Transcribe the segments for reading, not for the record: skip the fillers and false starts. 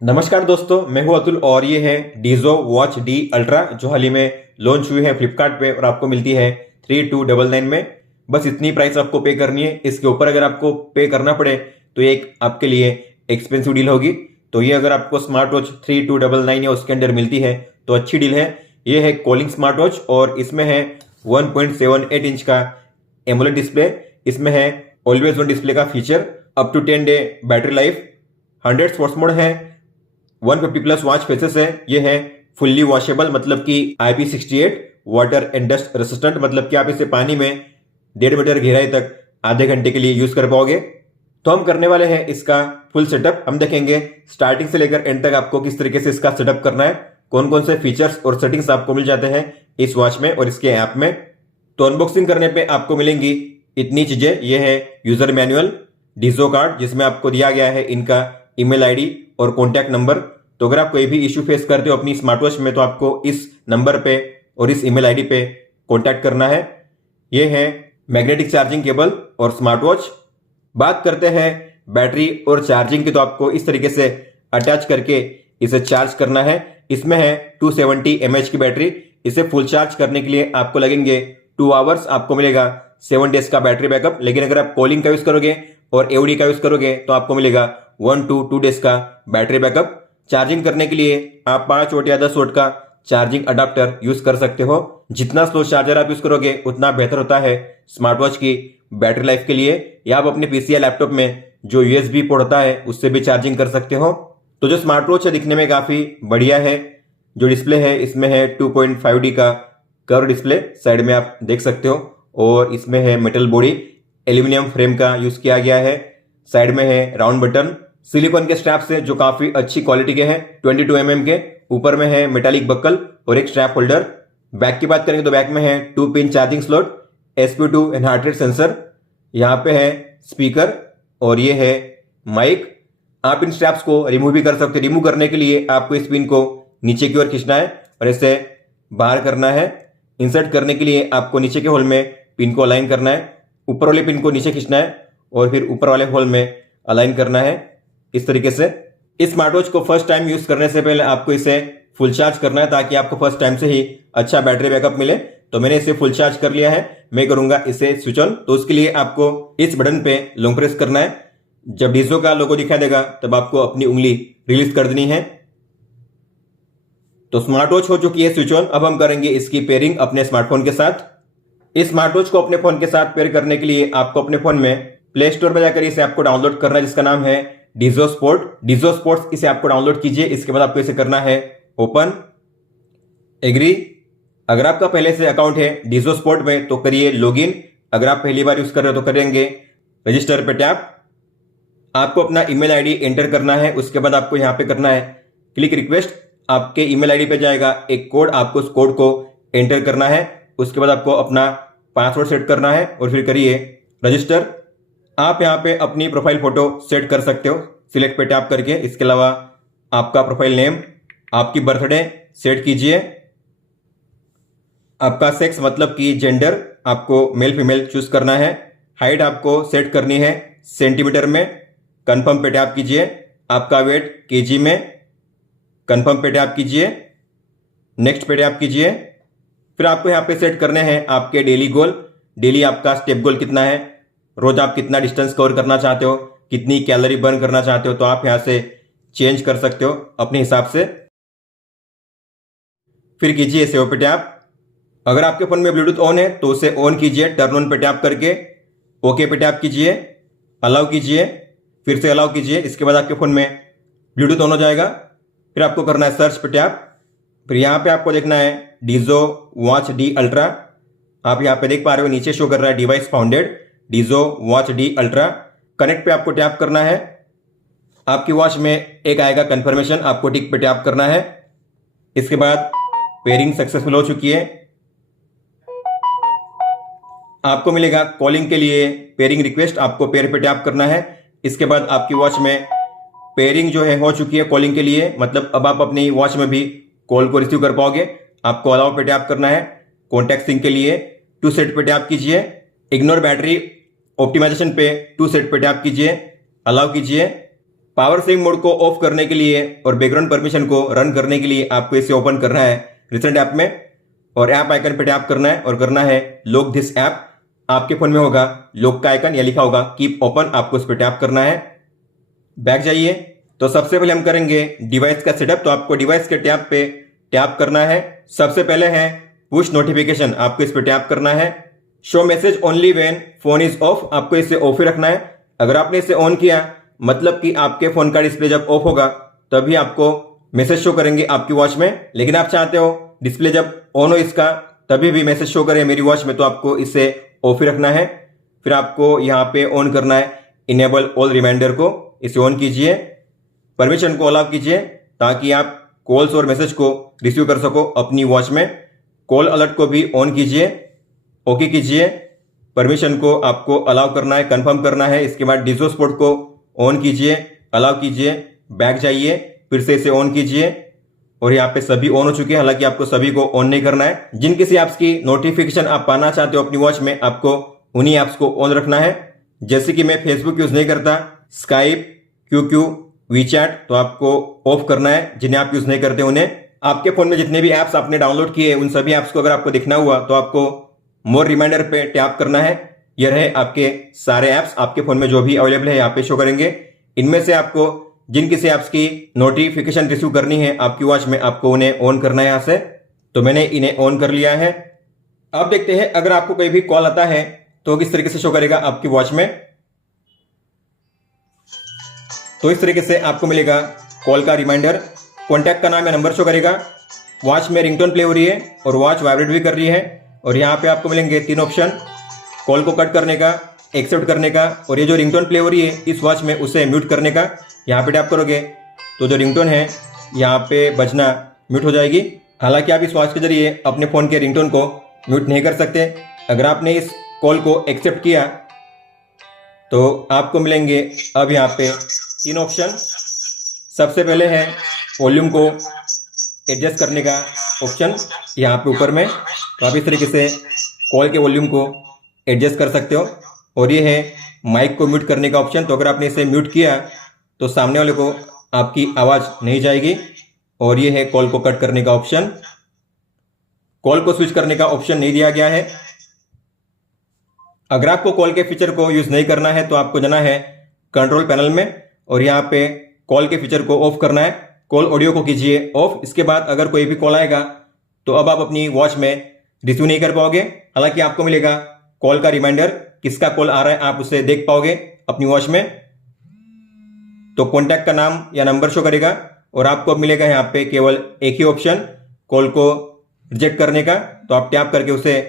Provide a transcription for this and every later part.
नमस्कार दोस्तों, मैं हूं अतुल और ये है डीजो वॉच डी अल्ट्रा जो हाल ही में लॉन्च हुई है फ्लिपकार्ट पे और आपको मिलती है 3299 में। बस इतनी प्राइस आपको पे करनी है। इसके ऊपर अगर आपको पे करना पड़े तो ये एक आपके लिए एक्सपेंसिव डील होगी। तो ये अगर आपको स्मार्ट वॉच 3299 या उसके अंदर मिलती है तो अच्छी डील है। ये है कॉलिंग स्मार्ट वॉच और इसमें है 1.78 इंच का एमोलेड डिस्प्ले। इसमें है ऑलवेज ऑन डिस्प्ले का feature, up to 10 day battery life, 100 sports mode है, 150 प्लस वॉच फेसेस है। ये है फुल्ली वॉशेबल, मतलब कि IP68 water and dust resistant, मतलब कि आप इसे पानी में 1.5 मीटर गहराई तक आधे घंटे के लिए यूज कर पाओगे। तो हम करने वाले हैं इसका फुल सेटअप। हम देखेंगे स्टार्टिंग से लेकर एंड तक आपको किस तरीके से इसका सेटअप करना है, कौन कौन से फीचर्स और सेटिंग्स आपको मिल जाते हैं इस वॉच में और इसके ऐप में। तो अनबॉक्सिंग करने पे आपको मिलेंगी इतनी चीजें। ये है यूजर मैनुअल, डीजो कार्ड जिसमें आपको दिया गया है इनका ईमेल आईडी और कॉन्टैक्ट नंबर। तो अगर आप कोई भी इश्यू फेस करते हो अपनी स्मार्ट वॉच में तो आपको इस नंबर पे और इस ईमेल आईडी पे कॉन्टैक्ट करना है। ये है मैग्नेटिक चार्जिंग केबल और स्मार्ट वॉच। बात करते हैं बैटरी और चार्जिंग की, तो आपको इस तरीके से अटैच करके इसे चार्ज करना है। इसमें है 270 mAh की बैटरी। इसे फुल चार्ज करने के लिए आपको लगेंगे 2 आवर्स। आपको मिलेगा 7 डेज का बैटरी बैकअप। लेकिन अगर आप कॉलिंग का यूज करोगे और एओडी का यूज करोगे तो आपको मिलेगा 1 to 2 डेज का बैटरी बैकअप। चार्जिंग करने के लिए आप 5 वोल्ट या 10 वोल्ट का चार्जिंग अडाप्टर यूज कर सकते हो। जितना स्लो चार्जर आप यूज करोगे उतना बेहतर होता है स्मार्ट वॉच की बैटरी लाइफ के लिए। या आप अपने पीसी या लैपटॉप में जो यूएसबी पोर्ट होता है उससे भी चार्जिंग कर सकते हो। तो जो स्मार्ट वॉच है दिखने में काफी बढ़िया है। जो डिस्प्ले है इसमें है 2.5D का कर्व डिस्प्ले, साइड में आप देख सकते हो। और इसमें है मेटल बॉडी, एल्यूमिनियम फ्रेम का यूज किया गया है। साइड में है राउंड बटन, सिलिकॉन के स्ट्रैप से जो काफी अच्छी क्वालिटी के हैं, 22 mm के। ऊपर में है मेटालिक बक्कल और एक स्ट्रैप होल्डर। बैक की बात करेंगे तो बैक में है 2 pin charging slot, sp2 and heart rate sensor. यहाँ पे है स्पीकर और ये है माइक। आप इन स्ट्रैप्स को रिमूव भी कर सकते हो। रिमूव करने के लिए आपको इस पिन को नीचे की ओर खींचना है और इसे बाहर करना है। इंसर्ट करने के लिए आपको नीचे के होल में पिन को अलाइन करना है, ऊपर वाले पिन को नीचे खींचना है और फिर ऊपर वाले होल में अलाइन करना है इस तरीके से। इस स्मार्ट वॉच को फर्स्ट टाइम यूज करने से पहले आपको इसे फुल चार्ज करना है ताकि आपको फर्स्ट टाइम से ही अच्छा बैटरी बैकअप मिले। तो मैंने इसे फुल चार्ज कर लिया है। मैं करूंगा इसे स्विच ऑन। तो उसके लिए आपको इस बटन पे लॉन्ग प्रेस करना है। जब डीजो का लोगो दिखाई देगा तब आपको अपनी उंगली रिलीज कर देनी है। तो स्मार्ट वॉच हो चुकी है स्विच ऑन। अब हम करेंगे इसकी पेयरिंग अपने स्मार्टफोन के साथ। इस स्मार्ट वॉच को अपने फोन के साथ पेयर करने के लिए आपको अपने फोन में प्ले स्टोर में जाकर इसे आपको डाउनलोड करना है, जिसका नाम है डीजो स्पोर्ट। डीजो स्पोर्ट्स इसे आपको डाउनलोड कीजिए। इसके बाद आपको इसे करना है ओपन, एग्री। अगर आपका पहले से अकाउंट है डीजो स्पोर्ट में तो करिए लॉगिन। अगर आप पहली बार यूज कर रहे हो तो करेंगे रजिस्टर पे टैप। आपको अपना ईमेल आईडी एंटर करना है। उसके बाद आपको यहां पे करना है क्लिक रिक्वेस्ट। आपके ईमेल आईडी पे जाएगा एक कोड, आपको उस कोड को एंटर करना है। उसके बाद आपको अपना पासवर्ड सेट करना है और फिर करिए रजिस्टर। आप यहाँ पे अपनी प्रोफाइल फोटो सेट कर सकते हो सिलेक्ट पे टैप करके। इसके अलावा आपका प्रोफाइल नेम, आपकी बर्थडे सेट कीजिए। आपका सेक्स मतलब कि जेंडर आपको मेल फीमेल चूज करना है। हाइट आपको सेट करनी है सेंटीमीटर में। कंफर्म पे टैप कीजिए। आपका वेट केजी में, कंफर्म पे टैप कीजिए। नेक्स्ट पे टैप कीजिए। फिर आपको यहाँ पे सेट करने हैं आपके डेली गोल। डेली आपका स्टेप गोल कितना है, रोज आप कितना डिस्टेंस कवर करना चाहते हो, कितनी कैलोरी बर्न करना चाहते हो, तो आप यहां से चेंज कर सकते हो अपने हिसाब से। फिर कीजिए सेव पे टैप। अगर आपके फोन में ब्लूटूथ ऑन है तो उसे ऑन कीजिए टर्न ऑन पे टैप करके। ओके पे टैप कीजिए, अलाउ कीजिए, फिर से अलाउ कीजिए। इसके बाद आपके फोन में ब्लूटूथ ऑन हो जाएगा। फिर आपको करना है सर्च पे टैप। फिर यहाँ पे आपको देखना है डीजो वॉच डी अल्ट्रा। आप यहाँ पे देख पा रहे हो नीचे शो कर रहा है device founded डीजो watch D ultra. Connect पे आपको टैप करना है। आपकी वॉच में एक आएगा कंफर्मेशन, आपको टिक पे टैप करना है। इसके बाद पेयरिंग सक्सेसफुल हो चुकी है। आपको मिलेगा कॉलिंग के लिए पेयरिंग रिक्वेस्ट, आपको पेयर पे टैप करना है। इसके बाद आपकी वॉच में पेयरिंग जो है हो चुकी है कॉलिंग के लिए, मतलब अब आप अपनी वॉच में भी कॉल को रिसीव कर पाओगे। आपको अलाउ पे टैप करना है। कॉन्टैक्ट सिंक के लिए टू सेट पे टैप कीजिए। इग्नोर बैटरी ऑप्टिमाइजेशन पे टू सेट पे टैप कीजिए, अलाउ कीजिए। पावर सेविंग मोड को ऑफ करने के लिए और बैकग्राउंड परमिशन को रन करने के लिए आपको इसे ओपन करना है रिसेंट ऐप में और ऐप आइकन पे टैप करना है और करना है लॉक दिस ऐप। आपके फोन में होगा लॉक का आइकन या लिखा होगा कीप ओपन, आपको इस पर टैप करना है। बैक जाइए तो सबसे पहले हम करेंगे डिवाइस का सेटअप। तो आपको डिवाइस के टैब पे टैप करना है। सबसे पहले है पुश नोटिफिकेशन, आपको इस पर टैप करना है। Show message only when phone is of, आपको इसे ऑफ ही रखना है। अगर आपने इसे ऑन किया मतलब कि आपके फोन का डिस्प्ले जब ऑफ होगा तभी आपको मैसेज शो करेंगे आपकी वॉच में। लेकिन आप चाहते हो डिस्प्ले जब ऑन हो इसका तभी भी मैसेज शो करे मेरी वॉच में, तो आपको इसे ऑफ ही रखना है। फिर आपको यहाँ पे ऑन करना है इनेबल ऑल रिमाइंडर को, इसे ऑन कीजिए। परमिशन को अलाउ कीजिए ताकि आप कॉल्स और मैसेज को रिसीव कर सको अपनी वॉच में। कॉल अलर्ट को भी ऑन कीजिए, ओके कीजिए। परमिशन को आपको अलाउ करना है, कंफर्म करना है। इसके बाद डिजो स्पॉट को ऑन कीजिए, अलाउ कीजिए। बैक जाइए, फिर से इसे ऑन कीजिए और यहाँ पे सभी ऑन हो चुके हैं। हालांकि आपको सभी को ऑन नहीं करना है। जिन किसी ऐप्स की नोटिफिकेशन आप पाना चाहते हो अपनी वॉच में, आपको उन्हीं ऐप्स को ऑन रखना है। जैसे कि मैं फेसबुक यूज नहीं करता, स्काइप, क्यूक्यू, वीचैट, तो आपको ऑफ करना है। जिन्हें आप यूज नहीं करते उन्हें। आपके फोन में जितने भी ऐप्स आपने डाउनलोड किए उन सभी ऐप्स को अगर आपको दिखना हुआ तो आपको मोर रिमाइंडर पे टैप करना है। यह रहे आपके सारे ऐप्स, आपके फोन में जो भी अवेलेबल है यहाँ पे शो करेंगे। इनमें से आपको जिन किसी ऐप्स की नोटिफिकेशन रिसीव करनी है आपकी वॉच में, आपको उन्हें ऑन करना है यहाँ से। तो मैंने इन्हें ऑन कर लिया है। अब देखते हैं अगर आपको कोई भी कॉल आता है तो किस तरीके से शो करेगा आपकी वॉच में। तो इस तरीके से आपको मिलेगा कॉल का रिमाइंडर, कॉन्टैक्ट का नाम या नंबर शो करेगा। वॉच में रिंगटोन प्ले हो रही है और वॉच वाइब्रेट भी कर रही है। और यहाँ पे आपको मिलेंगे 3 ऑप्शन, कॉल को कट करने का, एक्सेप्ट करने का और ये जो रिंगटोन प्ले हो रही है इस वॉच में उसे म्यूट करने का। यहाँ पे टैप करोगे तो जो रिंगटोन है यहाँ पे बजना म्यूट हो जाएगी। हालांकि आप इस वॉच के जरिए अपने फ़ोन के रिंगटोन को म्यूट नहीं कर सकते। अगर आपने इस कॉल को एक्सेप्ट किया तो आपको मिलेंगे अब यहाँ पे 3 ऑप्शन। सबसे पहले है वॉल्यूम को एडजस्ट करने का ऑप्शन यहाँ पे ऊपर में, तो आप इस तरीके से कॉल के वॉल्यूम को एडजस्ट कर सकते हो। और ये है माइक को म्यूट करने का ऑप्शन, तो अगर आपने इसे म्यूट किया तो सामने वाले को आपकी आवाज़ नहीं जाएगी। और ये है कॉल को कट करने का ऑप्शन। कॉल को स्विच करने का ऑप्शन नहीं दिया गया है। अगर आपको कॉल के फीचर को यूज़ नहीं करना है तो आपको जाना है कंट्रोल पैनल में और यहाँ पे कॉल के फीचर को ऑफ करना है। कॉल ऑडियो को कीजिए ऑफ। इसके बाद अगर कोई भी कॉल आएगा तो अब आप अपनी वॉच में रिसीव नहीं कर पाओगे। हालांकि आपको मिलेगा कॉल का रिमाइंडर, किसका कॉल आ रहा है आप उसे देख पाओगे अपनी वॉच में। तो कॉन्टैक्ट का नाम या नंबर शो करेगा और आपको अब मिलेगा यहाँ पे केवल एक ही ऑप्शन, कॉल को रिजेक्ट करने का। तो आप टैप करके उसे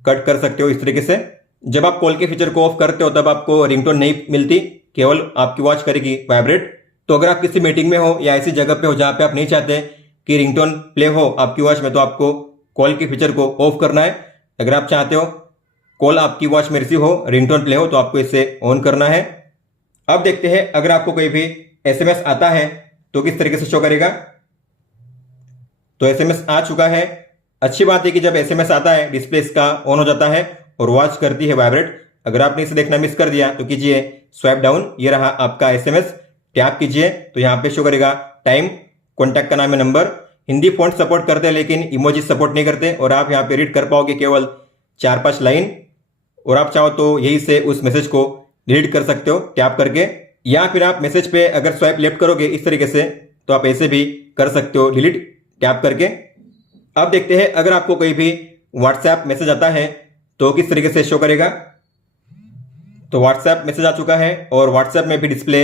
कट कर सकते हो इस तरीके से। जब आप कॉल के फीचर को ऑफ करते हो तब आपको रिंगटोन नहीं मिलती, केवल आपकी वॉच करेगी वाइब्रेट। तो अगर आप किसी मीटिंग में हो या ऐसी जगह पे हो जहाँ पे आप नहीं चाहते कि रिंगटोन प्ले हो आपकी वॉच में, तो आपको कॉल के फीचर को ऑफ करना है। अगर आप चाहते हो कॉल आपकी वॉच में रिसीव हो, रिंगटोन प्ले हो, तो आपको इसे ऑन करना है। अब देखते हैं अगर आपको कोई भी एसएमएस आता है तो किस तरीके से शो करेगा। तो एसएमएस आ चुका है। अच्छी बात है कि जब एसएमएस आता है डिस्प्ले इसका ऑन हो जाता है और वॉच करती है वाइब्रेट। अगर आपने इसे देखना मिस कर दिया तो कीजिए स्वाइप डाउन, ये रहा आपका एसएमएस। टैप कीजिए तो यहाँ पे शो करेगा टाइम, कॉन्टैक्ट का नाम है नंबर। हिंदी फॉन्ट सपोर्ट करते हैं लेकिन इमोजी सपोर्ट नहीं करते और आप यहाँ पे रीड कर पाओगे केवल 4-5 लाइन। और आप चाहो तो यही से उस मैसेज को डिलीट कर सकते हो टैप करके, या फिर आप मैसेज पे अगर स्वाइप लेफ्ट करोगे इस तरीके से तो आप ऐसे भी कर सकते हो डिलीट टैप करके। अब देखते हैं अगर आपको कोई भी व्हाट्सएप मैसेज आता है तो किस तरीके से शो करेगा। तो व्हाट्सएप मैसेज आ चुका है और व्हाट्सएप में भी डिस्प्ले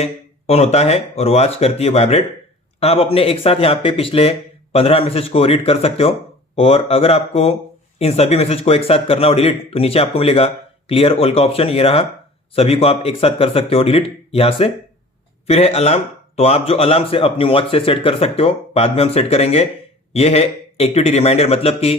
ऑन होता है और वॉच करती है वाइब्रेट। आप अपने एक साथ यहाँ पे पिछले 15 मैसेज को रीड कर सकते हो। और अगर आपको इन सभी मैसेज को एक साथ करना हो डिलीट तो नीचे आपको मिलेगा क्लियर ऑल का ऑप्शन, ये रहा। सभी को आप एक साथ कर सकते हो डिलीट यहाँ से। फिर है अलार्म, तो आप जो अलार्म से अपनी वॉच से सेट कर सकते हो, बाद में हम सेट करेंगे। ये है एक्टिविटी रिमाइंडर, मतलब कि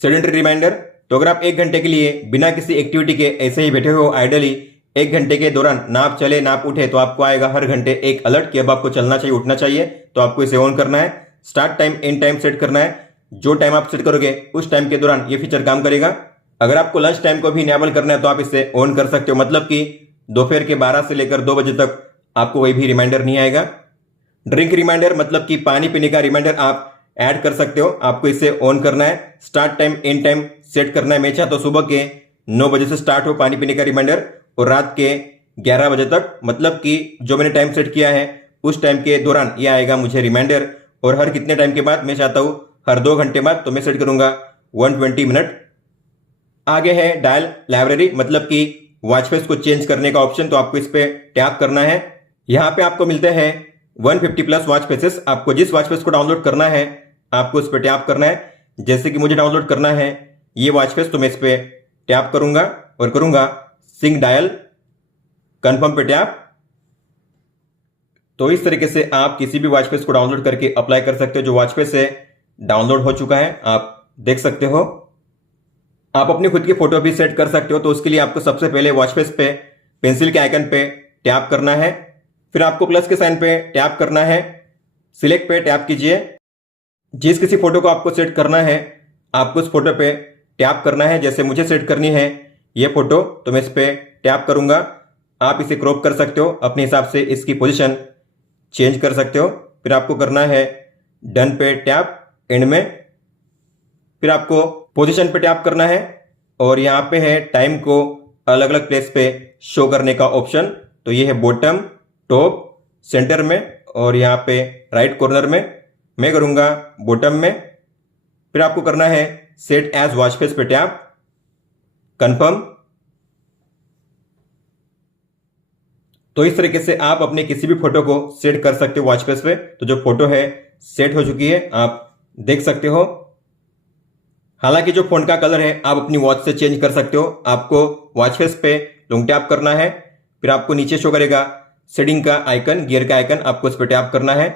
सेडेंटरी रिमाइंडर। तो अगर आप 1 घंटे के लिए बिना किसी एक्टिविटी के ऐसे ही बैठे हो आइडली, 1 घंटे के दौरान ना आप चले ना आप उठे, तो आपको आएगा हर घंटे एक अलर्ट कि अब आपको चलना चाहिए, उठना चाहिए। तो आपको इसे ऑन करना है। Start time and time set करना है। जो टाइम आप सेट करोगे उस टाइम के दौरान ये फीचर काम करेगा। अगर आपको लंच टाइम को भी इनेबल करना है तो आप इसे ऑन कर सकते हो, मतलब कि दोपहर के 12 से लेकर 2 बजे तक आपको कोई भी रिमाइंडर नहीं आएगा। ड्रिंक रिमाइंडर मतलब कि पानी पीने का रिमाइंडर आप ऐड कर सकते हो। आपको इसे ऑन करना है। Start time and time set करना है। मैं चाहता हूँ सुबह के 9 बजे से स्टार्ट हो पानी पीने का रिमाइंडर और रात के 11 बजे तक, मतलब कि जो मैंने टाइम सेट किया है उस टाइम के दौरान ये आएगा मुझे रिमाइंडर। और हर कितने टाइम के बाद, मैं चाहता हूँ हर 2 घंटे बाद, तो मैं सेट करूंगा 120 मिनट। आगे है डायल लाइब्रेरी मतलब कि वॉच फेस को चेंज करने का ऑप्शन। तो आपको इस पे टैप करना है। यहाँ पे आपको मिलते हैं 150 प्लस वॉच फेसेस। आपको जिस वॉच फेस को डाउनलोड करना है आपको इस पे टैप करना है। जैसे कि मुझे डाउनलोड करना है ये वॉच फेस, तो मैं इस पे टैप करूंगा और करूंगा सिंक डायल, कंफर्म पे टैप। तो इस तरीके से आप किसी भी वॉच फेस को डाउनलोड करके अप्लाई कर सकते हो। जो वॉच फेस है डाउनलोड हो चुका है, आप देख सकते हो। आप अपनी खुद की फोटो भी सेट कर सकते हो। तो उसके लिए आपको सबसे पहले वॉच फेस पे पेंसिल के आइकन पे टैप करना है। फिर आपको प्लस के साइन पे टैप करना है। सिलेक्ट पे टैप कीजिए। जिस किसी फोटो को आपको सेट करना है आपको उस फोटो पे टैप करना है। जैसे मुझे सेट करनी है ये फोटो, तो मैं इस पे टैप करूंगा। आप इसे क्रॉप कर सकते हो अपने हिसाब से, इसकी पोजीशन चेंज कर सकते हो। फिर आपको करना है डन पे टैप एंड में। फिर आपको पोजीशन पे टैप करना है और यहाँ पे है टाइम को अलग अलग प्लेस पे शो करने का ऑप्शन। तो ये है बॉटम, टॉप, सेंटर में और यहाँ पे राइट कॉर्नर में। मैं करूँगा बॉटम में। फिर आपको करना है सेट एज वॉच फेस पे टैप, कंफर्म। तो इस तरीके से आप अपने किसी भी फोटो को सेट कर सकते हो वॉच फेस पे। तो जो फोटो है सेट हो चुकी है, आप देख सकते हो। हालांकि जो फोन का कलर है आप अपनी वॉच से चेंज कर सकते हो। आपको वॉच फेस पे लॉन्ग टैप करना है। फिर आपको नीचे शो करेगा सेटिंग का आइकन, गियर का आइकन, आपको इस पे टैप करना है।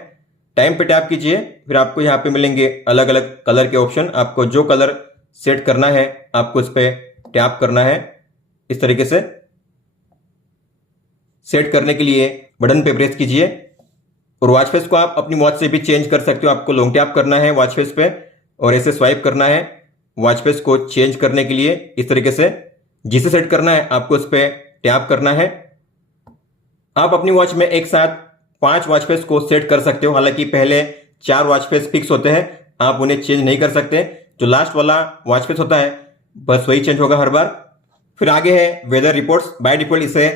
टाइम पे टैप कीजिए। फिर आपको यहाँ पे मिलेंगे अलग अलग कलर के ऑप्शन। आपको जो कलर सेट करना है आपको इस पे टैप करना है। इस तरीके से सेट करने के लिए बटन पे प्रेस कीजिए। और वॉच फेस को आप अपनी वॉच से भी चेंज कर सकते हो। आपको लॉन्ग टैप करना है वॉच फेस पे और ऐसे स्वाइप करना है वॉच फेस को चेंज करने के लिए। इस तरीके से जिसे सेट करना है आपको इस पे टैप करना है। आप अपनी वॉच में एक साथ 5 वॉच फेस को सेट कर सकते हो। हालांकि पहले 4 वॉच फेस फिक्स होते हैं, आप उन्हें चेंज नहीं कर सकते। जो लास्ट वाला वॉच फेस होता है बस वही चेंज होगा हर बार। फिर आगे है वेदर रिपोर्ट्स। बाय डिफॉल्ट इसे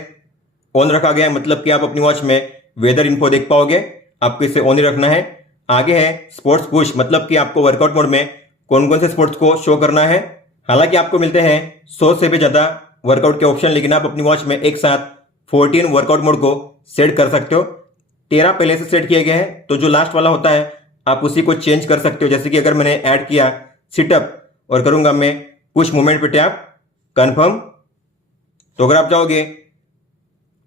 ऑन रखा गया है, मतलब कि आप अपनी वॉच में वेदर इन्फो देख पाओगे। आपको इसे ऑन ही रखना है। आगे है स्पोर्ट्स पुश, मतलब कि आपको वर्कआउट मोड में कौन कौन से स्पोर्ट्स को शो करना है। हालांकि आपको मिलते हैं 100 से भी ज्यादा वर्कआउट के ऑप्शन, लेकिन आप अपनी वॉच में एक साथ 14 वर्कआउट मोड को सेट कर सकते हो। 13 पहले से सेट किए गए हैं, तो जो लास्ट वाला होता है आप उसी को चेंज कर सकते हो। जैसे कि अगर मैंने ऐड किया सिटअप और करूंगा मैं पुश मूवमेंट पे टैप, कंफर्म। तो अगर आप जाओगे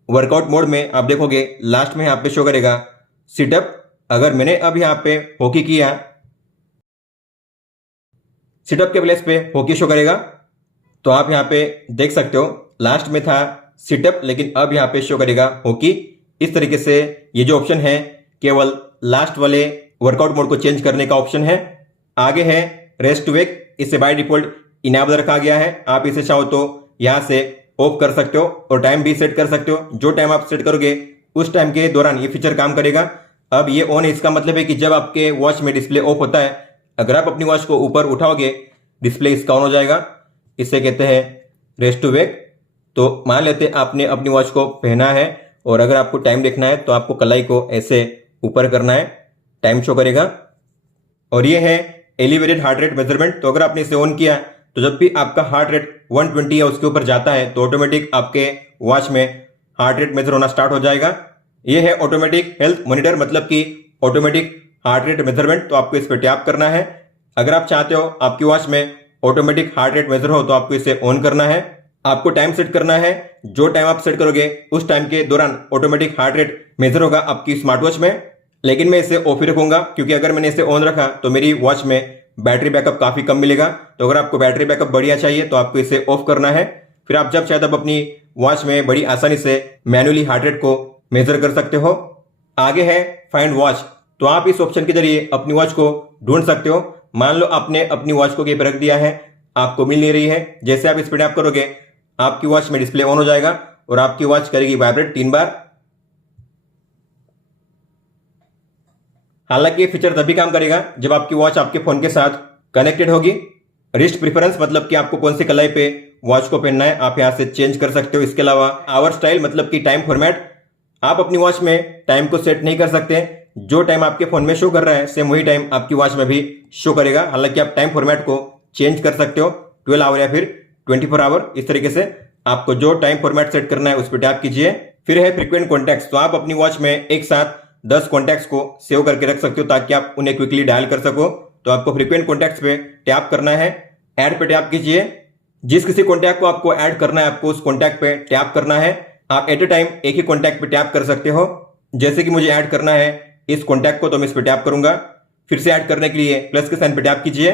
वर्कआउट मोड में आप देखोगे लास्ट में यहाँ पे शो करेगा सिटअप। अगर मैंने अब यहाँ पे हॉकी किया, सिटअप के प्लेस पे हॉकी शो करेगा। तो आप यहाँ पे देख सकते हो लास्ट में था सिटअप, लेकिन अब यहाँ पे शो करेगा हॉकी। इस तरीके से ये जो ऑप्शन है केवल लास्ट वाले वर्कआउट मोड को चेंज करने का ऑप्शन है। आगे है रेस्ट टू वेक। इसे बाय डिफॉल्ट इनेबल रखा गया है। आप इसे चाहो तो यहाँ से ऑफ कर सकते हो और टाइम भी सेट कर सकते हो। जो टाइम आप सेट करोगे उस टाइम के दौरान ये फीचर काम करेगा। अब ये ऑन है, इसका मतलब है कि जब आपके वॉच में डिस्प्ले ऑफ होता है, अगर आप अपनी वॉच को ऊपर उठाओगे डिस्प्ले इसका ऑन हो जाएगा। इसे कहते हैं रेस्ट टू वेक। तो मान लेते हैं आपने अपनी वॉच को पहना है और अगर आपको टाइम देखना है तो आपको कलाई को ऐसे ऊपर करना है, टाइम शो करेगा। और ये है एलिवेटेड हार्ट रेट मेजरमेंट। तो अगर आपने इसे ऑन किया तो जब भी आपका हार्ट रेट 120 या उसके ऊपर जाता है तो ऑटोमेटिक आपके वॉच में हार्ट रेट मेजर होना स्टार्ट हो जाएगा। ये है ऑटोमेटिक हेल्थ मॉनिटर, मतलब कि ऑटोमेटिक हार्ट रेट मेजरमेंट। तो आपको इस पर टैप करना है। अगर आप चाहते हो आपकी वॉच में ऑटोमेटिक हार्ट रेट मेजर हो तो आपको इसे ऑन करना है। आपको टाइम सेट करना है। जो टाइम आप सेट करोगे उस टाइम के दौरान ऑटोमेटिक हार्ट रेट मेजर होगा आपकी स्मार्ट वॉच में। लेकिन मैं इसे ऑफ ही रखूंगा, क्योंकि अगर मैंने इसे ऑन रखा तो मेरी वॉच में बैटरी बैकअप काफी कम मिलेगा। तो अगर आपको बैटरी बैकअप बढ़िया चाहिए तो आपको इसे ऑफ करना है। फिर आप जब चाहे तब अपनी वॉच में बड़ी आसानी से मैन्युअली हार्ट रेट को मेजर कर सकते हो। आगे है फाइंड वॉच। तो आप इस ऑप्शन के जरिए अपनी वॉच को ढूंढ सकते हो। मान लो आपने अपनी वॉच को कहीं पर रख दिया है, आपको मिल नहीं रही है। जैसे आप इस पर टैप करोगे आपकी वॉच में डिस्प्ले ऑन हो जाएगा और आपकी वॉच करेगी वाइब्रेट 3 बार। हालांकि ये फीचर तभी काम करेगा जब आपकी वॉच आपके फोन के साथ कनेक्टेड होगी। रिस्ट प्रेफरेंस मतलब कि आपको कौन सी कलाई पे वॉच को पहनना है आप यहां से चेंज कर सकते हो। इसके अलावा आवर स्टाइल मतलब कि टाइम फॉर्मेट, आप अपनी वॉच में टाइम को सेट नहीं कर सकते। जो टाइम आपके फोन में शो कर रहा है सेम वही टाइम आपकी वॉच में भी शो करेगा। हालांकि आप टाइम फॉर्मेट को चेंज कर सकते हो, 12 आवर या फिर 24 आवर, इस तरीके से आपको जो टाइम फॉर्मेट सेट करना है उस पर टैप कीजिए। फिर है फ्रीक्वेंट कॉन्टैक्ट्स, तो आप अपनी वॉच में एक साथ 10 कॉन्टैक्ट्स को सेव करके रख सकते हो ताकि आप उन्हें क्विकली डायल कर सको। तो आपको फ्रीक्वेंट कॉन्टैक्ट्स पे टैप करना है, ऐड पे टैप कीजिए। जिस किसी कॉन्टैक्ट को आपको ऐड करना है आपको उस कॉन्टैक्ट पे टैप करना है। आप एट ए टाइम एक ही कॉन्टैक्ट पे टैप कर सकते हो। जैसे कि मुझे ऐड करना है इस कॉन्टैक्ट को तो मैं इस पे टैप करूंगा। फिर से ऐड करने के लिए प्लस के साइन पे टैप कीजिए।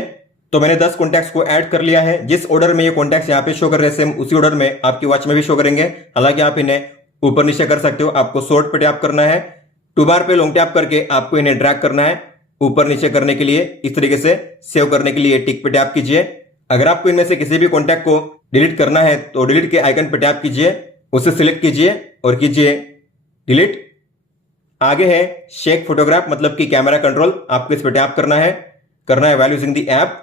तो मैंने 10 कॉन्टैक्ट्स को ऐड कर लिया है। जिस ऑर्डर में ये कॉन्टैक्ट्स यहाँ पे शो कर रहे हैं सेम उसी ऑर्डर में आपकी वॉच में भी शो करेंगे। हालांकि आप इन्हें ऊपर नीचे कर सकते हो। आपको शॉर्ट पे टैप करना है, 2 बार पे लॉन्ग टैप करके आपको इन्हें ड्रैग करना है ऊपर नीचे करने के लिए। इस तरीके से सेव करने के लिए टिक पे टैप कीजिए। अगर आपको इनमें से किसी भी कॉन्टैक्ट को डिलीट करना है तो डिलीट के आइकन पे टैप कीजिए, उसे सिलेक्ट कीजिए और कीजिए डिलीट। आगे है शेक फोटोग्राफ मतलब कि कैमरा कंट्रोल, आपको इस पे टैप करना है while using the app.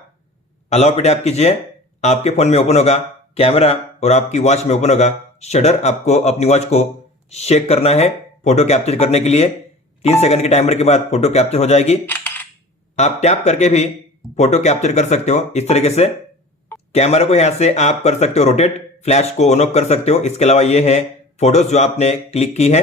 Allow पे टैप कीजिए, आपके फोन में ओपन होगा कैमरा और आपकी वॉच में ओपन होगा शटर। आपको अपनी वॉच को शेक करना है फोटो कैप्चर करने के लिए। 3 सेकंड के टाइमर के बाद फोटो कैप्चर हो जाएगी। आप टैप करके भी फोटो कैप्चर कर सकते हो इस तरीके से। कैमरा को यहां से आप कर सकते हो रोटेट, फ्लैश को ऑन ऑफ कर सकते हो। इसके अलावा ये है फोटोज जो आपने क्लिक की है।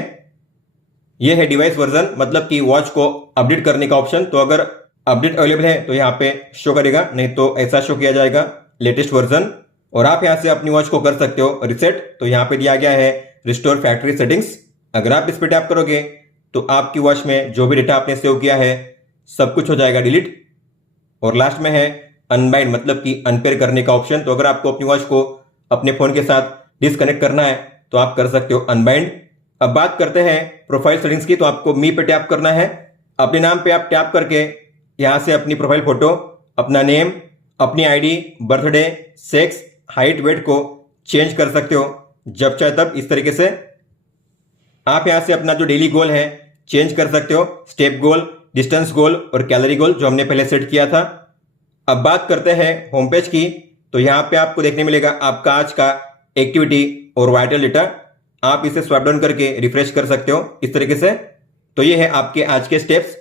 ये है डिवाइस वर्जन मतलब कि वॉच को अपडेट करने का ऑप्शन। तो अगर अपडेट अवेलेबल है तो यहाँ पे शो करेगा, नहीं तो ऐसा शो किया जाएगा लेटेस्ट वर्जन। और आप यहाँ से अपनी वॉच को कर सकते हो रिसेट। तो यहाँ पे दिया गया है रिस्टोर फैक्ट्री सेटिंग्स। अगर आप इस पे टैप करोगे तो आपकी वॉच में जो भी डेटा आपने सेव किया है सब कुछ हो जाएगा डिलीट। और लास्ट में है अनबाइंड मतलब कि अनपेयर करने का ऑप्शन। तो अगर आपको अपनी वॉच को अपने फोन के साथ डिस्कनेक्ट करना है तो आप कर सकते हो अनबाइंड। अब बात करते हैं प्रोफाइल सेटिंग्स की। तो आपको मी पे टैप करना है, अपने नाम पे आप टैप करके यहां से अपनी प्रोफाइल फोटो, अपना नेम, अपनी ID, birthday, sex, height, weight को चेंज कर सकते हो जब चाहे तब। इस तरीके से आप यहां से अपना जो डेली गोल है चेंज कर सकते हो, स्टेप गोल, डिस्टेंस गोल और कैलोरी गोल जो हमने पहले सेट किया था। अब बात करते हैं होम पेज की। तो यहां पे आपको देखने मिलेगा आपका आज का एक्टिविटी और वाइटल डेटा। आप इसे स्वाइप डाउन करके रिफ्रेश कर सकते हो इस तरीके से। तो ये है आपके आज के स्टेप्स,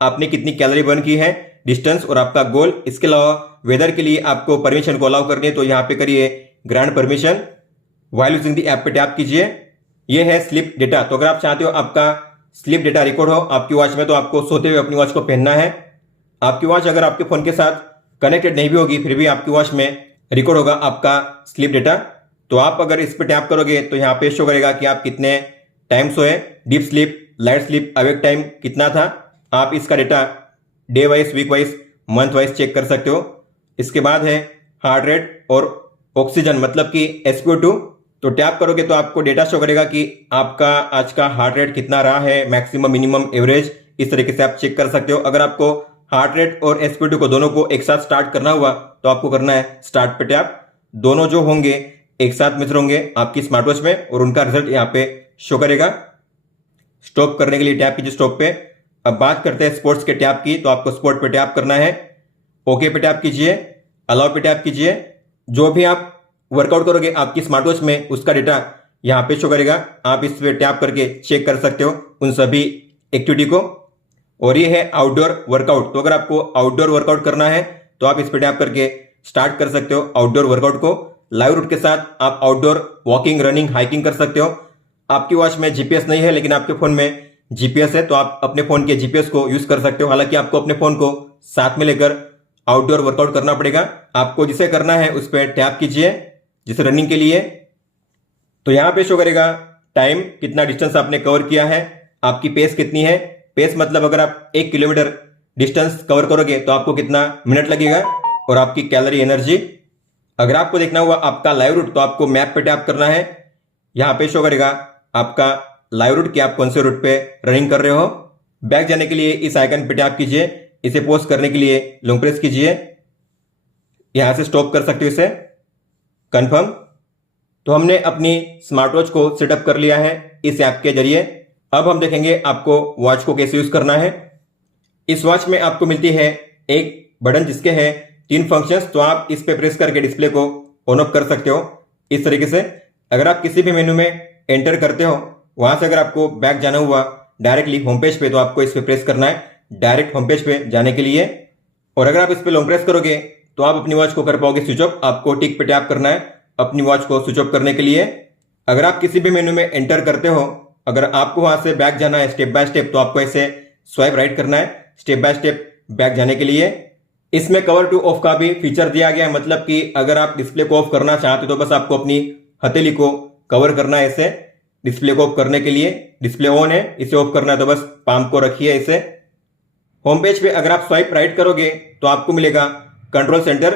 आपने कितनी कैलोरी बर्न की है, डिस्टेंस और आपका गोल। इसके अलावा वेदर के लिए आपको परमिशन को अलाउ करनी है तो यहाँ पे करिए grant permission, while using the app पे टैप कीजिए। ये है स्लीप डेटा। तो अगर आप चाहते हो आपका स्लीप डेटा रिकॉर्ड हो आपकी वॉच में तो आपको सोते हुए अपनी वॉच को पहनना है। आपकी वॉच अगर आपके फोन के साथ कनेक्टेड नहीं भी होगी फिर भी आपकी वॉच में रिकॉर्ड होगा आपका स्लीप डेटा। तो आप अगर इस पे टैप करोगे तो यहाँ पे शो करेगा कि आप कितने टाइम सोए, deep sleep, light sleep, awake time कितना था। आप इसका data day wise, week wise, month wise check कर सकते हो। इसके बाद है हार्ट रेट और ऑक्सीजन मतलब कि SpO2। तो टैप करोगे तो आपको डेटा शो करेगा कि आपका आज का हार्ट रेट कितना रहा है, मैक्सिमम, मिनिमम, एवरेज। इस तरीके से आप चेक कर सकते हो। अगर आपको हार्ट रेट और SpO2 को दोनों को एक साथ स्टार्ट करना हुआ तो आपको करना है स्टार्ट पे टैप। दोनों जो होंगे एक साथ मिक्स होंगे आपकी स्मार्ट वॉच में और उनका रिजल्ट यहाँ पे शो करेगा। स्टॉप करने के लिए टैप कीजिए स्टॉप पे। अब बात करते हैं स्पोर्ट्स के टैप की। तो आपको स्पोर्ट पे टैप करना है, ओके पे टैप कीजिए, अलाउ पे टैप कीजिए। जो भी आप वर्कआउट करोगे आपकी स्मार्ट वॉच में उसका डेटा यहाँ पे शो करेगा। आप इस पे टैप करके चेक कर सकते हो उन सभी एक्टिविटी को। और ये है आउटडोर वर्कआउट। तो अगर आपको आउटडोर वर्कआउट करना है तो आप इस पे टैप करके स्टार्ट कर सकते हो आउटडोर वर्कआउट को। लाइव रूट के साथ आप आउटडोर वॉकिंग, रनिंग, हाइकिंग कर सकते हो। आपकी वॉच में जीपीएस नहीं है लेकिन आपके फोन में जीपीएस है तो आप अपने फोन के जीपीएस को यूज कर सकते हो। हालांकि आपको अपने फोन को साथ में लेकर आउटडोर वर्कआउट करना पड़ेगा। आपको जिसे करना है उस पर टैप कीजिए, जिसे रनिंग के लिए। तो यहां पे शो करेगा टाइम, कितना डिस्टेंस आपने कवर किया है, आपकी पेस कितनी है। पेस मतलब अगर आप 1 किलोमीटर डिस्टेंस कवर करोगे तो आपको कितना मिनट लगेगा, और आपकी कैलोरी, एनर्जी। अगर आपको देखना हुआ आपका लाइव रूट तो आपको मैप पे टैप करना है। यहां पे शो करेगा आपका लाइव रूट कि आप कौन से रूट पे रनिंग कर रहे हो। बैक जाने के लिए इस आइकन पे टैप कीजिए। इसे पोस्ट करने के लिए लॉन्ग प्रेस कीजिए। यहां से स्टॉप कर सकते हो इसे, कंफर्म। तो हमने अपनी स्मार्ट वॉच को सेटअप कर लिया है इस ऐप के जरिए। अब हम देखेंगे आपको वॉच को कैसे यूज करना है। इस वॉच में आपको मिलती है एक बटन जिसके हैं 3 फंक्शंस, तो आप इस पे प्रेस करके डिस्प्ले को ऑन ऑफ कर सकते हो इस तरीके से। अगर आप किसी भी मेनू में एंटर करते हो, वहां से अगर आपको बैक जाना हुआ डायरेक्टली होम पेज पे, तो आपको इस पे प्रेस करना है डायरेक्ट होम पेज पे जाने के लिए। और अगर आप इस पे लॉन्ग प्रेस करोगे तो आप अपनी वॉच को कर पाओगे स्विच ऑफ। आपको टिक पे टैप करना है अपनी वॉच को स्विच ऑफ करने के लिए। अगर आप किसी भी मेनू में एंटर करते हो, अगर आपको वहां से बैक जाना है स्टेप बाय स्टेप, तो आपको ऐसे स्वाइप राइट करना है स्टेप बाय स्टेप बैक जाने के लिए। इसमें कवर टू ऑफ का भी फीचर दिया गया है, मतलब कि अगर आप डिस्प्ले को ऑफ करना चाहते हो तो बस आपको अपनी हथेली को कवर करना है ऐसे डिस्प्ले को ऑफ करने के लिए। डिस्प्ले ऑन है, इसे ऑफ करना है तो बस पाम को रखिए ऐसे। होम पेज पे अगर आप स्वाइप राइट करोगे तो आपको मिलेगा control centre,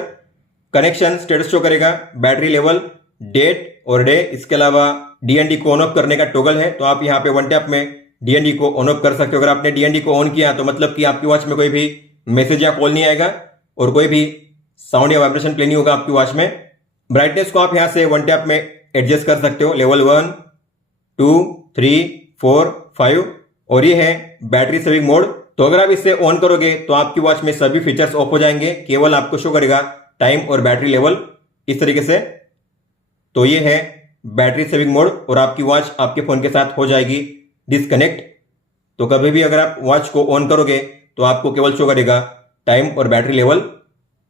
connection status show करेगा, बैटरी लेवल, डेट और डे। इसके अलावा डीएनडी को ऑन ऑफ करने का टॉगल है, तो आप यहाँ पे वन टैप में डीएनडी को ऑन ऑफ कर सकते हो। अगर आपने डीएनडी को ऑन किया तो मतलब कि आपकी वॉच में कोई भी मैसेज या कॉल नहीं आएगा और कोई भी साउंड या वाइब्रेशन प्ले नहीं होगा आपकी वॉच में। ब्राइटनेस को आप यहाँ से वन टैप में एडजस्ट कर सकते हो, लेवल 1, 2, 3, 4, 5। और ये है बैटरी सेविंग मोड। तो अगर आप इसे ऑन करोगे तो आपकी वॉच में सभी फीचर्स ऑफ हो जाएंगे, केवल आपको शो करेगा टाइम और बैटरी लेवल इस तरीके से। तो ये है बैटरी सेविंग मोड और आपकी वॉच आपके फोन के साथ हो जाएगी डिस्कनेक्ट। तो कभी भी अगर आप वॉच को ऑन करोगे तो आपको केवल शो करेगा टाइम और बैटरी लेवल।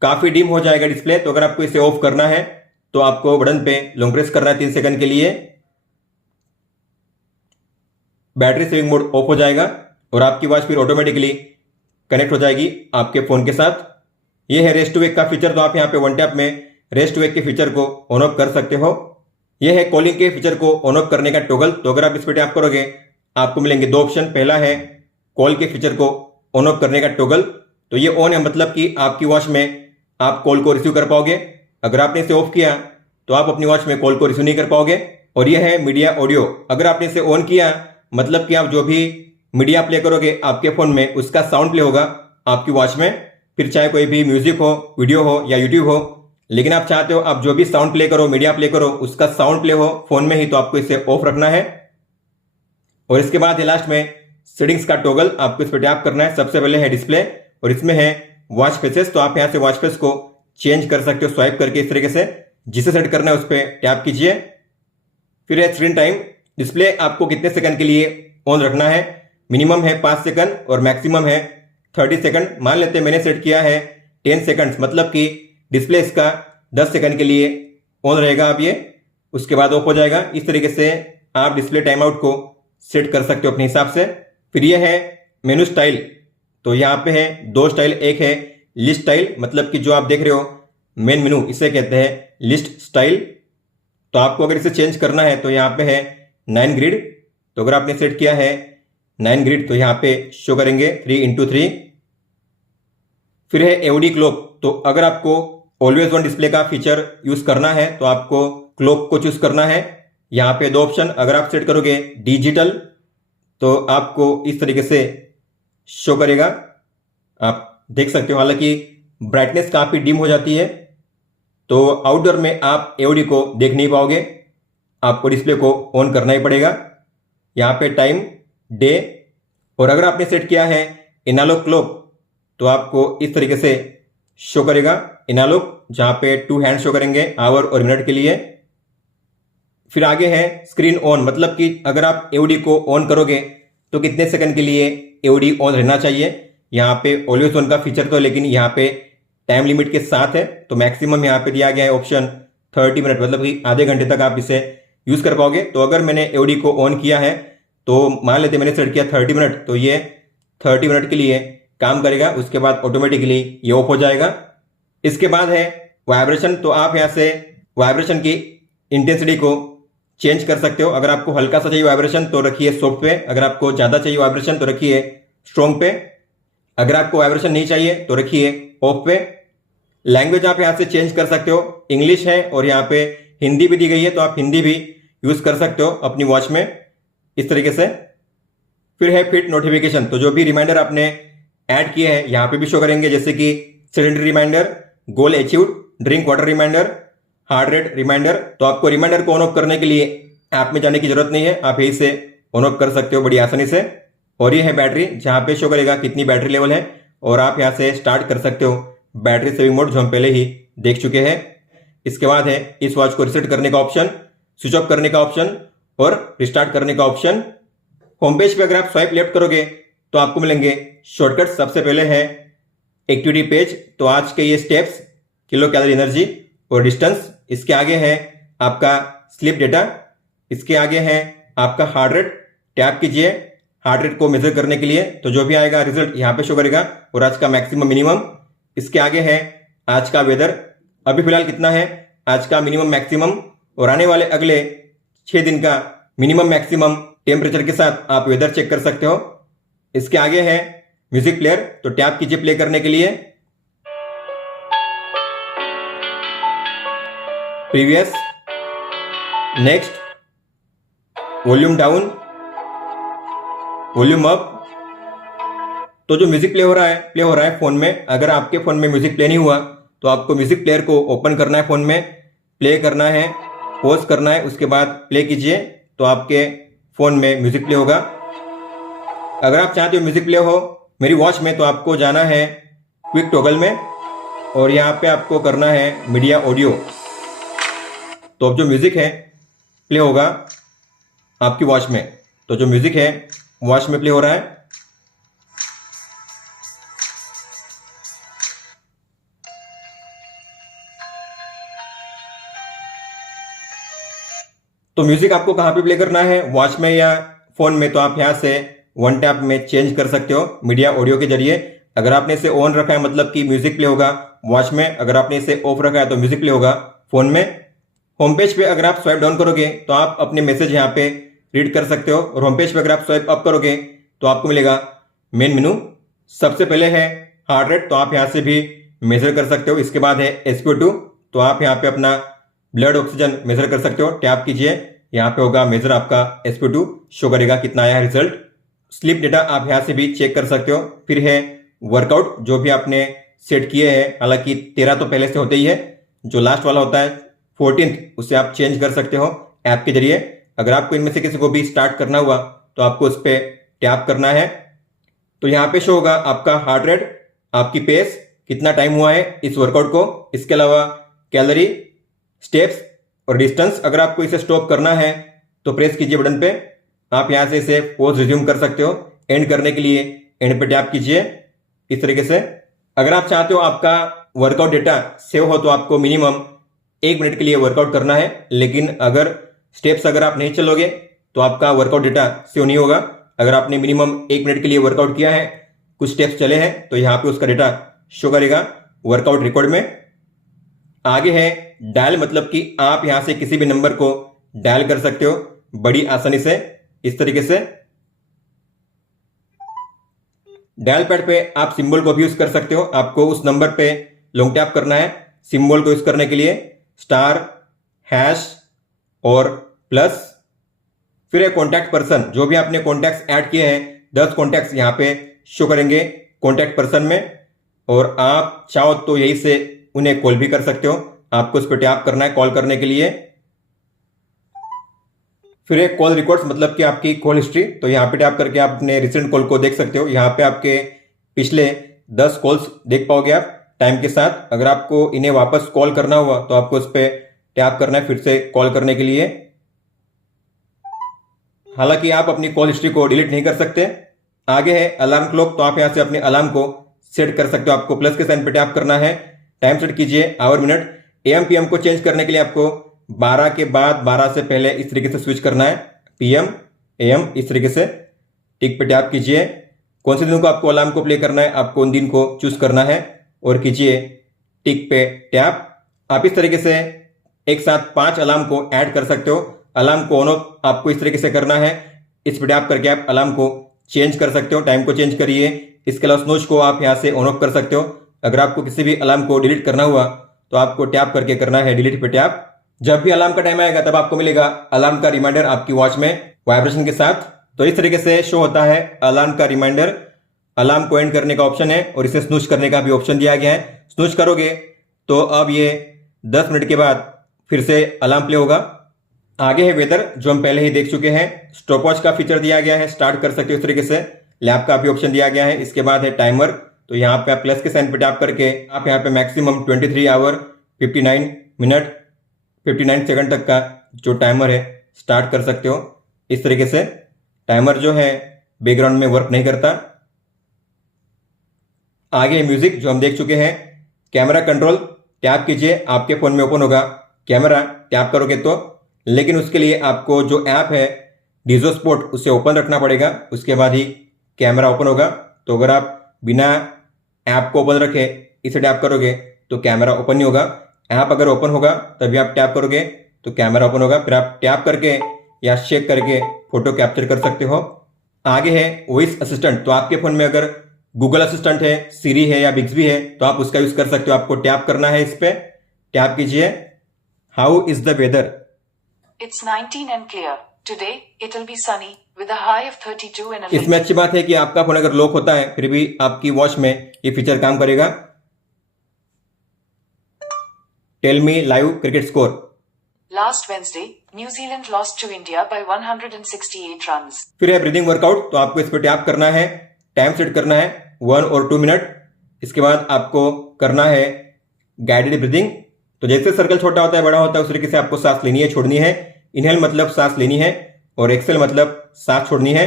काफी डिम हो जाएगा डिस्प्ले, तो अगर आपको इसे ऑफ करना है तो आपको बटन पे लॉन्ग प्रेस करना है 3 सेकंड के लिए। बैटरी सेविंग मोड ऑफ हो जाएगा और आपकी वॉच फिर ऑटोमेटिकली कनेक्ट हो जाएगी आपके फोन के साथ। ये है रेस्ट टू वेक का फीचर, तो आप यहाँ पे वन टैप में रेस्ट टू वेक के फीचर को ऑन ऑफ कर सकते हो। यह है कॉलिंग के फीचर को ऑन ऑफ करने का टॉगल। तो अगर आप इस पर टैप करोगे आपको मिलेंगे 2 ऑप्शन। पहला है कॉल के फीचर को ऑन ऑफ करने का टॉगल, तो ये ऑन है, मतलब कि आपकी वॉच में आप कॉल को रिसीव कर पाओगे। अगर आपने इसे ऑफ किया तो आप अपनी वॉच में कॉल को रिसीव नहीं कर पाओगे। और यह है मीडिया ऑडियो, अगर आपने इसे ऑन किया मतलब कि आप जो भी मीडिया प्ले करोगे आपके फोन में उसका साउंड प्ले होगा आपकी वॉच में, फिर चाहे कोई भी म्यूजिक हो, वीडियो हो या यूट्यूब हो। लेकिन आप चाहते हो आप जो भी साउंड प्ले करो, मीडिया प्ले करो, उसका साउंड प्ले हो फोन में ही, तो आपको इसे ऑफ रखना है। और इसके बाद है लास्ट में सेटिंग्स का टॉगल, आपको इस पर टैप करना है। सबसे पहले है डिस्प्ले और इसमें है वॉच फेसेस, तो आप यहां से वॉच फेस को चेंज कर सकते हो स्वाइप करके इस तरीके से। जिसे सेट करना है उस पर टैप कीजिए। फिर है स्क्रीन टाइम, डिस्प्ले आपको कितने सेकंड के लिए ऑन रखना है। मिनिमम है 5 सेकंड और मैक्सिमम है 30 सेकंड। मान लेते हैं मैंने सेट किया है 10 सेकंड, मतलब कि डिस्प्ले इसका 10 सेकंड के लिए ऑन रहेगा। अब ये उसके बाद ऑफ हो जाएगा। इस तरीके से आप डिस्प्ले टाइम आउट को सेट कर सकते हो अपने हिसाब से। फिर ये है मेनू स्टाइल, तो यहाँ पे है 2 स्टाइल। एक है लिस्ट स्टाइल, मतलब कि जो आप देख रहे हो मेन मेनू, इसे कहते हैं लिस्ट स्टाइल। तो आपको अगर इसे चेंज करना है तो यहाँ पे है 9 ग्रिड, तो अगर आपने सेट किया है 9 ग्रिड तो यहाँ पे शो करेंगे 3x3। फिर है एओडी क्लॉक, तो अगर आपको ऑलवेज ऑन डिस्प्ले का फीचर यूज करना है तो आपको क्लॉक को चूज करना है। यहाँ पे 2 ऑप्शन, अगर आप सेट करोगे डिजिटल तो आपको इस तरीके से शो करेगा, आप देख सकते हो। हालांकि ब्राइटनेस काफी डिम हो जाती है, तो आउटडोर में आप एओडी को देख नहीं पाओगे, आपको डिस्प्ले को ऑन करना ही पड़ेगा। यहाँ पे टाइम, डे, और अगर आपने सेट किया है एनालॉग क्लॉक तो आपको इस तरीके से शो करेगा एनालॉग, जहां पे 2 हैंड शो करेंगे आवर और मिनट के लिए। फिर आगे है स्क्रीन ऑन, मतलब कि अगर आप एओडी को ऑन करोगे तो कितने सेकंड के लिए एओडी ऑन रहना चाहिए। यहाँ पे ऑलवेज ऑन का फीचर तो, लेकिन यहाँ पे टाइम लिमिट के साथ है, तो मैक्सिमम यहाँ पे दिया गया है ऑप्शन 30 मिनट, मतलब कि आधे घंटे तक आप इसे यूज कर पाओगे। तो अगर मैंने एओडी को ऑन किया है तो मान लेते मैंने सेट किया 30 मिनट, तो ये 30 मिनट के लिए काम करेगा। उसके बाद ऑटोमेटिकली ये ऑफ हो जाएगा। इसके बाद है वाइब्रेशन, तो आप यहाँ से वाइब्रेशन की इंटेंसिटी को चेंज कर सकते हो। अगर आपको हल्का सा चाहिए वाइब्रेशन तो रखिए सॉफ्ट पे, अगर आपको ज्यादा चाहिए वाइब्रेशन तो रखिए स्ट्रॉन्ग पे, अगर आपको वाइब्रेशन नहीं चाहिए तो रखिए ऑफ पे। लैंग्वेज आप यहाँ से चेंज कर सकते हो, इंग्लिश है और यहाँ पे हिंदी भी दी गई है, तो आप हिंदी भी यूज कर सकते हो अपनी वॉच में इस तरीके से। फिर है फिट नोटिफिकेशन, तो जो भी रिमाइंडर आपने ऐड किए हैं यहाँ पे भी शो करेंगे, जैसे कि sedentary reminder, goal achieved, drink water reminder, heart rate reminder. तो आपको रिमाइंडर को ऑन ऑफ करने के लिए ऐप में जाने की जरूरत नहीं है, आप यहीं से ऑन ऑफ कर सकते हो बड़ी आसानी से। और ये है बैटरी, जहाँ पे शो करेगा कितनी बैटरी लेवल है और आप यहाँ से स्टार्ट कर सकते हो बैटरी सेविंग मोड, जो हम पहले ही देख चुके हैं। इसके बाद है इस वॉच को रिसेट करने का ऑप्शन, स्विच ऑफ करने का ऑप्शन और रिस्टार्ट करने का ऑप्शन। होम पेज पे अगर आप स्वाइप लेफ्ट करोगे तो आपको मिलेंगे शॉर्टकट। सबसे पहले है एक्टिविटी पेज, तो आज के ये स्टेप्स, किलो कैलोरी एनर्जी और डिस्टेंस। इसके आगे है आपका स्लीप डेटा, इसके आगे है आपका हार्ट रेट। टैप कीजिए हार्ट रेट को मेजर करने के लिए, तो जो भी आएगा रिजल्ट यहाँ पे शो करेगा, और आज का मैक्सिमम मिनिमम। इसके आगे है आज का वेदर, अभी फिलहाल कितना है आज का मिनिमम मैक्सिमम, और आने वाले अगले 6 दिन का मिनिमम मैक्सिमम टेम्परेचर के साथ आप वेदर चेक कर सकते हो। इसके आगे है म्यूजिक प्लेयर, तो टैप कीजिए प्ले करने के लिए। Previous, next, volume down, volume up. तो जो म्यूजिक प्ले हो रहा है फोन में। अगर आपके फोन में म्यूजिक प्ले नहीं हुआ तो आपको म्यूजिक प्लेयर को ओपन करना है, फोन में प्ले करना है, पॉज करना है, उसके बाद प्ले कीजिए, तो आपके फोन में म्यूजिक प्ले होगा। अगर आप चाहते हो म्यूजिक प्ले हो मेरी वॉच में, तो आपको जाना है क्विक टॉगल में और यहाँ पे आपको करना है मीडिया ऑडियो। तो अब जो म्यूजिक है प्ले होगा आपकी वॉच में, तो जो म्यूजिक है वॉच में प्ले हो रहा है। तो म्यूजिक आपको कहां पे प्ले करना है, वॉच में या फोन में, तो आप यहां से वन टैप में चेंज कर सकते हो मीडिया ऑडियो के जरिए। अगर आपने इसे ऑन रखा है मतलब कि म्यूजिक प्ले होगा वॉच में, अगर आपने इसे ऑफ रखा है तो म्यूजिक प्ले होगा फोन में। होम पेज पे अगर आप स्वाइप डाउन करोगे तो आप अपने मैसेज यहाँ पे रीड कर सकते हो, और होम पेज पे अगर आप स्वाइप अप करोगे तो आपको मिलेगा मेन मेनू। सबसे पहले है हार्ट रेट, तो आप यहाँ से भी मेजर कर सकते हो। इसके बाद है SpO2, तो आप यहाँ पे अपना ब्लड ऑक्सीजन मेजर कर सकते हो। टैप कीजिए, यहाँ पे होगा मेजर, आपका SpO2 शो करेगा कितना आया है रिजल्ट। स्लीप डेटा आप यहाँ से भी चेक कर सकते हो। फिर है वर्कआउट, जो भी आपने सेट किए हैं, हालांकि 13 तो पहले से होते ही है, जो लास्ट वाला होता है 14th उसे आप चेंज कर सकते हो ऐप के जरिए। अगर आपको इनमें से किसी को भी स्टार्ट करना हुआ तो आपको उस पर टैप करना है, तो यहाँ पे शो होगा आपका हार्ट रेट, आपकी पेस, कितना टाइम हुआ है इस वर्कआउट को, इसके अलावा कैलोरी, स्टेप्स और डिस्टेंस। अगर आपको इसे स्टॉप करना है तो प्रेस कीजिए बटन पे, आप यहाँ से इसे पॉज रिज्यूम कर सकते हो। एंड करने के लिए एंड पे टैप कीजिए इस तरीके से। अगर आप चाहते हो आपका वर्कआउट डेटा सेव हो तो आपको मिनिमम 1 मिनट के लिए वर्कआउट करना है, लेकिन अगर स्टेप्स अगर आप नहीं चलोगे तो आपका वर्कआउट डेटा सेव नहीं होगा। अगर आपने मिनिमम 1 मिनट के लिए वर्कआउट किया है, कुछ स्टेप्स चले हैं, तो यहाँ पे उसका डेटा शो करेगा वर्कआउट रिकॉर्ड में। आगे है डायल, मतलब कि आप यहां से किसी भी नंबर को डायल कर सकते हो बड़ी आसानी से, इस तरीके से। डायल पैड पे आप सिंबल को भी यूज कर सकते हो। आपको उस नंबर पे लॉन्ग टैप करना है सिंबल को यूज करने के लिए, स्टार, हैश और प्लस। फिर है कॉन्टैक्ट पर्सन, जो भी आपने कॉन्टैक्ट्स ऐड किए हैं 10 कॉन्टैक्ट्स यहाँ पे शो करेंगे कॉन्टैक्ट पर्सन में, और आप चाहो तो यही से उन्हें कॉल भी कर सकते हो। आपको उस पर टैप करना है कॉल करने के लिए। फिर एक कॉल रिकॉर्ड्स, मतलब कि आपकी कॉल हिस्ट्री, तो यहाँ पे टैप करके आप अपने रिसेंट कॉल को देख सकते हो। यहाँ पे आपके पिछले 10 कॉल्स देख पाओगे आप टाइम के साथ। अगर आपको इन्हें वापस कॉल करना हुआ तो आपको उस पर टैप करना है फिर से कॉल करने के लिए। हालांकि आप अपनी कॉल हिस्ट्री को डिलीट नहीं कर सकते। आगे है अलार्म क्लॉक, तो आप यहाँ से अपने अलार्म को सेट कर सकते हो। आपको प्लस के साइन पे टैप करना है, टाइम सेट कीजिए, आवर, मिनट। AM PM को चेंज करने के लिए आपको 12 के बाद 12 से पहले इस तरीके से स्विच करना है, PM AM इस तरीके से। टिक पे टैप कीजिए। कौन से दिन को आपको अलार्म को प्ले करना है, आपको उन दिन को चूज करना है और कीजिए टिक पे टैप। आप इस तरीके से एक साथ 5 अलार्म को ऐड कर सकते हो। अलार्म को ऑन ऑफ आपको इस तरीके से करना है, इस पे टैप करके आप अलार्म को चेंज कर सकते हो, टाइम को चेंज करिए। इसके अलावा स्नूज को आप यहाँ से ऑन ऑफ कर सकते हो। अगर आपको किसी भी अलार्म को डिलीट करना हुआ तो आपको टैप करके करना है डिलीट पे टैप। जब भी अलार्म का टाइम आएगा तब आपको मिलेगा अलार्म का रिमाइंडर आपकी वॉच में वाइब्रेशन के साथ। तो इस तरीके से शो होता है अलार्म का रिमाइंडर। अलार्म को एंड करने का ऑप्शन है और इसे स्नूज करने का भी ऑप्शन दिया गया है। स्नूज करोगे तो अब ये 10 मिनट के बाद फिर से अलार्म प्ले होगा। आगे है वेदर, जो हम पहले ही देख चुके हैं। स्टॉपवॉच का फीचर दिया गया है, स्टार्ट कर सकते हो इस तरीके से। लैब का भी ऑप्शन दिया गया है। इसके बाद है टाइमर, तो यहाँ पे आप प्लस के साइन पे टैप करके आप यहाँ पे मैक्सिमम 23 आवर 59 मिनट 59 सेकंड तक का जो टाइमर है स्टार्ट कर सकते हो। इस तरीके से टाइमर जो है बैकग्राउंड में वर्क नहीं करता। आगे म्यूजिक जो हम देख चुके हैं। कैमरा कंट्रोल टैप कीजिए, आपके फोन में ओपन होगा कैमरा, टैप करोगे तो, लेकिन उसके लिए आपको जो ऐप है डीजो स्पॉट उसे ओपन रखना पड़ेगा, उसके बाद ही कैमरा ओपन होगा। तो अगर आप बिना ऐप को ओपन रखे इसे टैप करोगे तो कैमरा ओपन नहीं होगा। ऐप अगर ओपन होगा तभी आप टैप करोगे तो कैमरा ओपन होगा। फिर आप टैप करके या शेक करके फोटो कैप्चर कर सकते हो। आगे है वॉइस असिस्टेंट, तो आपके फोन में अगर गूगल असिस्टेंट है, सीरी है या बिक्सबी है तो आप उसका यूज कर सकते हो। आपको टैप करना है, इस पे टैप कीजिए। How is the weather? It's 19 and clear. Today it'll be sunny with a high of 32 and a इसमें अच्छी बात है कि आपका फोन अगर लॉक होता है फिर भी आपकी वॉच में ये फीचर काम करेगा। Tell me live cricket score. Last Wednesday, New Zealand lost to India by 168 runs. फिर है ब्रीदिंग वर्कआउट, तो आपको इस पर टैप करना है, टाइम सेट करना है 1 और 2 मिनट। इसके बाद आपको करना है गाइडेड ब्रीदिंग। तो जैसे सर्कल छोटा होता है बड़ा होता है उस तरीके से आपको सांस लेनी है, छोड़नी है। इनहेल मतलब सांस लेनी है और एक्सेल मतलब सांस छोड़नी है।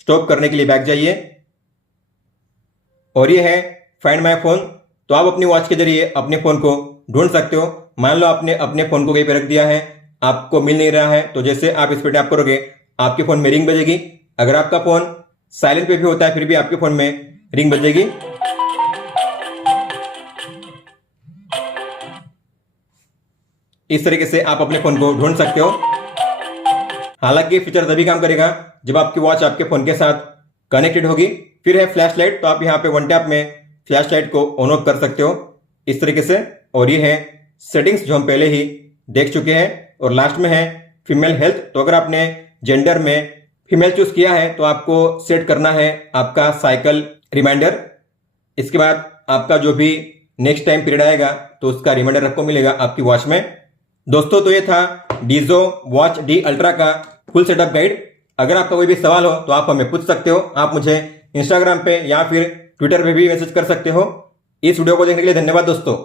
स्टॉप करने के लिए बैक जाइए। और ये है फाइंड माय फोन, तो आप अपनी वॉच के जरिए अपने फोन को ढूंढ सकते हो। मान लो आपने अपने फोन को कहीं पे रख दिया है, आपको मिल नहीं रहा है, तो जैसे आप इस पर टैप करोगे आपके फोन में रिंग बजेगी। अगर आपका फोन साइलेंट पे भी होता है फिर भी आपके फोन में रिंग बजेगी। इस तरीके से आप अपने फोन को ढूंढ सकते हो। हालांकि फीचर तभी काम करेगा जब आपकी वॉच आपके फोन के साथ कनेक्टेड होगी। फिर है फ्लैश लाइट, तो आप यहाँ पे वन टैप में फ्लैश लाइट को ऑन ऑफ कर सकते हो इस तरीके से। और ये है सेटिंग्स जो हम पहले ही देख चुके हैं। और लास्ट में है फीमेल हेल्थ, तो अगर आपने जेंडर में फीमेल चूज किया है तो आपको सेट करना है आपका साइकिल रिमाइंडर। इसके बाद आपका जो भी नेक्स्ट टाइम पीरियड आएगा तो उसका रिमाइंडर आपको मिलेगा आपकी वॉच में। दोस्तों तो ये था डीजो वॉच डी अल्ट्रा का फुल सेटअप गाइड। अगर आपका कोई भी सवाल हो तो आप हमें पूछ सकते हो। आप मुझे इंस्टाग्राम पे या फिर ट्विटर पे भी मैसेज कर सकते हो। इस वीडियो को देखने के लिए धन्यवाद दोस्तों।